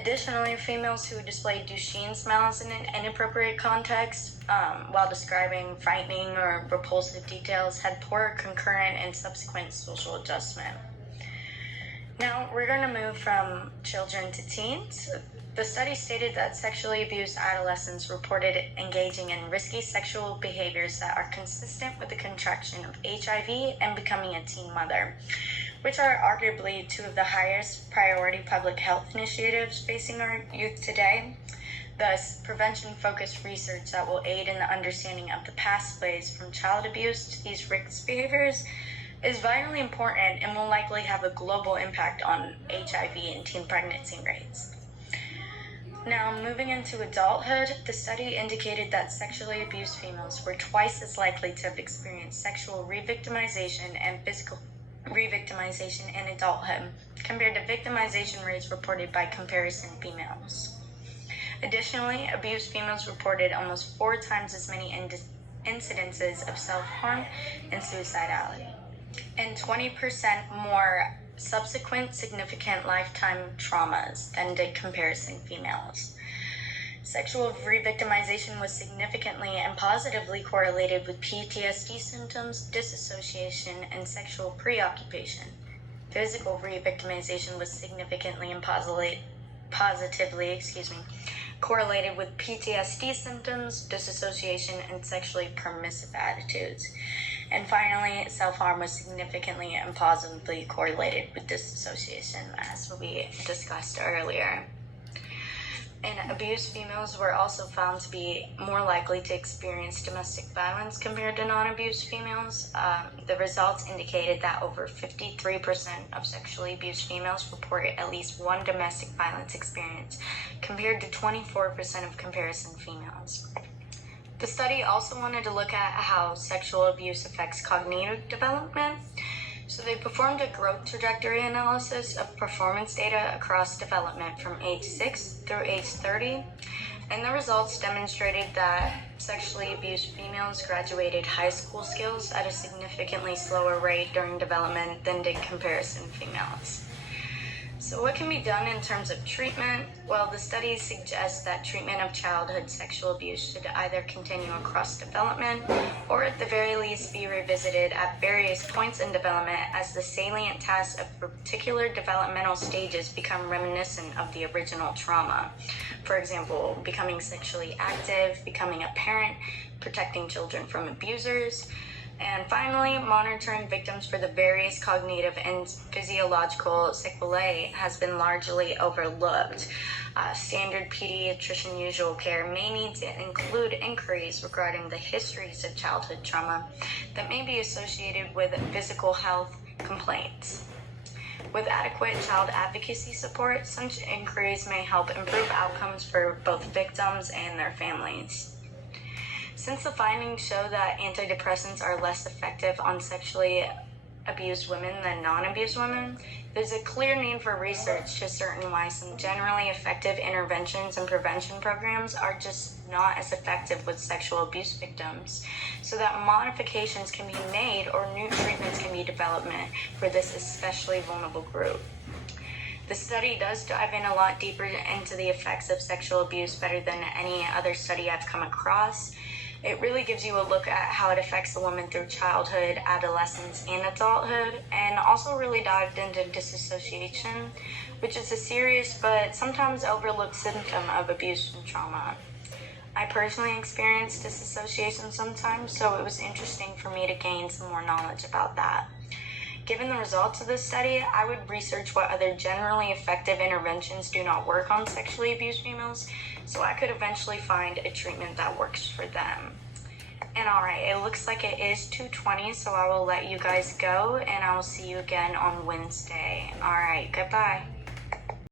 Additionally, females who display Duchenne smiles in an inappropriate context while describing frightening or repulsive details had poor concurrent and subsequent social adjustment. Now, we're going to move from children to teens. The study stated that sexually abused adolescents reported engaging in risky sexual behaviors that are consistent with the contraction of HIV and becoming a teen mother, which are arguably two of the highest priority public health initiatives facing our youth today. Thus, prevention-focused research that will aid in the understanding of the pathways from child abuse to these risk behaviors is vitally important and will likely have a global impact on HIV and teen pregnancy rates. Now, moving into adulthood, the study indicated that sexually abused females were twice as likely to have experienced sexual re-victimization and physical re-victimization in adulthood compared to victimization rates reported by comparison females. Additionally, abused females reported almost 4 times as many incidences of self-harm and suicidality, and 20% more subsequent significant lifetime traumas than did comparison females. Sexual re-victimization was significantly and positively correlated with PTSD symptoms, dissociation, and sexual preoccupation. Physical re-victimization was significantly and positively correlated with PTSD symptoms, dissociation, and sexually permissive attitudes. And finally, self-harm was significantly and positively correlated with dissociation, as we discussed earlier. And abused females were also found to be more likely to experience domestic violence compared to non-abused females. The results indicated that over 53% of sexually abused females reported at least one domestic violence experience, compared to 24% of comparison females. The study also wanted to look at how sexual abuse affects cognitive development. So they performed a growth trajectory analysis of performance data across development from age 6 through age 30, and the results demonstrated that sexually abused females graduated high school skills at a significantly slower rate during development than did comparison females. So what can be done in terms of treatment? Well, the study suggests that treatment of childhood sexual abuse should either continue across development or at the very least be revisited at various points in development as the salient tasks of particular developmental stages become reminiscent of the original trauma. For example, becoming sexually active, becoming a parent, protecting children from abusers, and finally, monitoring victims for the various cognitive and physiological sequelae has been largely overlooked. Standard pediatrician usual care may need to include inquiries regarding the histories of childhood trauma that may be associated with physical health complaints. With adequate child advocacy support, such inquiries may help improve outcomes for both victims and their families. Since the findings show that antidepressants are less effective on sexually abused women than non-abused women, there's a clear need for research to ascertain why some generally effective interventions and prevention programs are just not as effective with sexual abuse victims, so that modifications can be made or new treatments can be developed for this especially vulnerable group. The study does dive in a lot deeper into the effects of sexual abuse better than any other study I've come across. It really gives you a look at how it affects a woman through childhood, adolescence, and adulthood, and also really dived into disassociation, which is a serious but sometimes overlooked symptom of abuse and trauma. I personally experienced disassociation sometimes, so it was interesting for me to gain some more knowledge about that. Given the results of this study, I would research what other generally effective interventions do not work on sexually abused females, so I could eventually find a treatment that works for them. And alright, it looks like it is 2:20, so I will let you guys go, and I will see you again on Wednesday. Alright, goodbye.